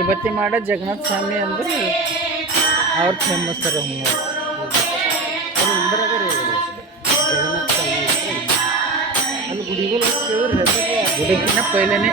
ಇವತ್ತಿ ಮಾಡ ಜಗನ್ನಾಥ ಸ್ವಾಮಿ ಅಂದ್ರೆ ಅವ್ರು ಫೇಮಸ್ ರೀ ಜಗನ್ನಾಥ ಸ್ವಾಮಿ ಅಲ್ಲಿ ಗುಡಿಗಳು ಗುಡಿಗಿನ್ನ ಪೈಲೇನೆ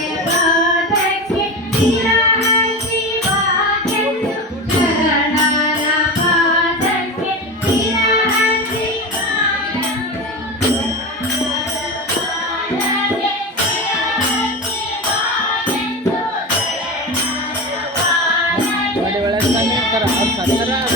から、あるから。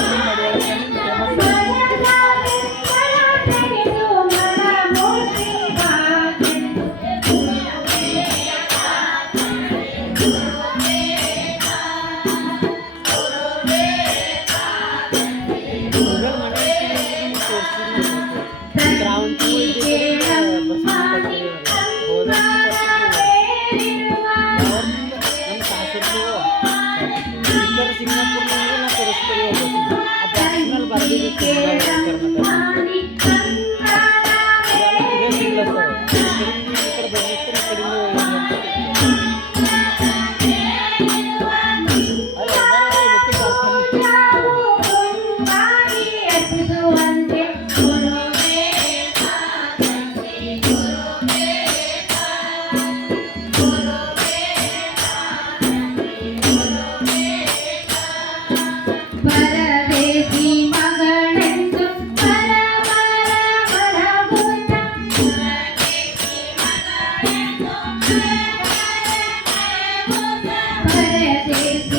Thank you.